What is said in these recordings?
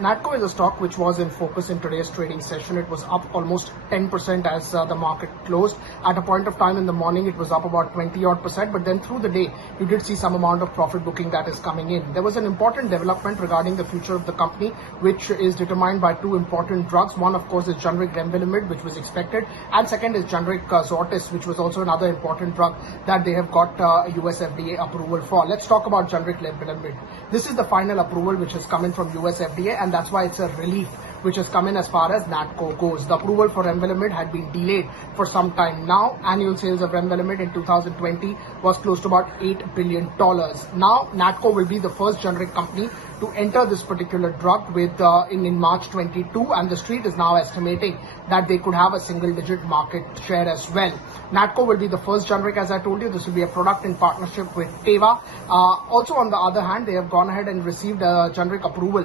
Natco is a stock which was in focus in today's trading session. It was up almost 10% as the market closed. At a point of time in the morning, it was up about 20% but then through the day, you did see some amount of profit booking that is coming in. There was an important development regarding the future of the company, which is determined by two important drugs. One, of course, is generic Revlimid, which was expected, and second is generic Zortis, which was also another important drug that they have got US FDA approval for. Let's talk about generic Revlimid. This is the final approval which has come in from US FDA, and that's why it's a relief which has come in as far as Natco goes. The approval for Revlimid had been delayed for some time now. Annual sales of Revlimid in 2020 was close to about $8 billion. Now, Natco will be the first generic company to enter this particular drug with in March 22, and the street is now estimating that they could have a single-digit market share as well. Natco will be the first generic, as I told you. This will be a product in partnership with Teva. Also, on the other hand, they have gone ahead and received a generic approval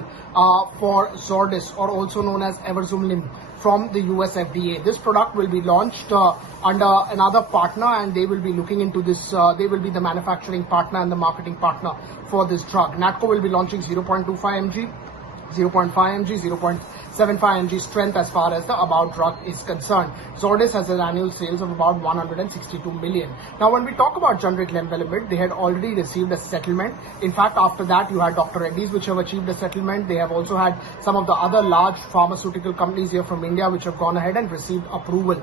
for Zortis, or also known as Everzumlim, from the US FDA. This product will be launched under another partner, and they will be looking into this. They will be the manufacturing partner and the marketing partner for this drug. Natco will be launching 0.25 mg, 0.5 mg, 0.75 mg strength as far as the above drug is concerned. Zortis has an annual sales of about 162 million. Now, when we talk about generic Revlimid, they had already received a settlement. In fact, after that, you had Dr. Reddy's, which have achieved a settlement. They have also had some of the other large pharmaceutical companies here from India, which have gone ahead and received approval.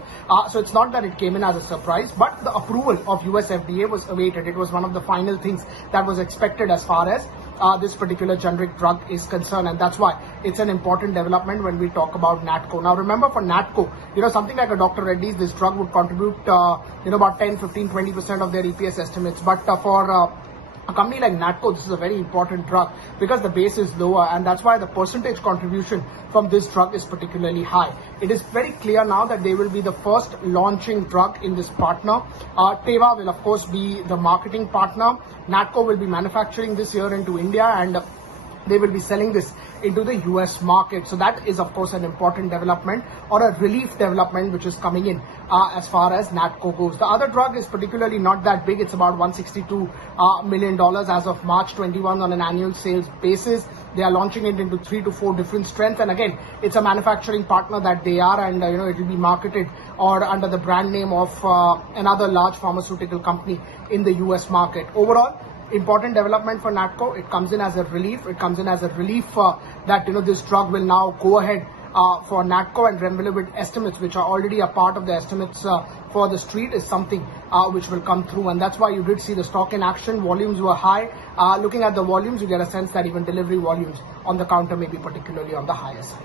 So it's not that it came in as a surprise, but the approval of US FDA was awaited. It was one of the final things that was expected as far as this particular generic drug is concerned, and that's why it's an important development when we talk about Natco. Now, remember, for Natco, something like a Dr. Reddy's, this drug would contribute, about 10, 15, 20% of their EPS estimates. But for a company like Natco, this is a very important drug because the base is lower, and that's why the percentage contribution from this drug is particularly high. It is very clear now that they will be the first launching drug in this partner. Teva will, of course, be the marketing partner. Natco will be manufacturing this here into India, and they will be selling this into the US market. So that is, of course, an important development, or a relief development, which is coming in as far as Natco goes. The other drug is particularly not that big. It's about $162 million as of March 21 on an annual sales basis. They are launching it into 3 to 4 different strengths, and again, it's a manufacturing partner that they are, and it will be marketed or under the brand name of another large pharmaceutical company in the US market. Overall, important development for Natco. It comes in as a relief. It comes in as a relief that this drug will now go ahead for Natco, and Revlimid estimates, which are already a part of the estimates for the street, is something which will come through, and that's why you did see the stock in action. Volumes were high. Looking at the volumes, you get a sense that even delivery volumes on the counter may be particularly on the higher side.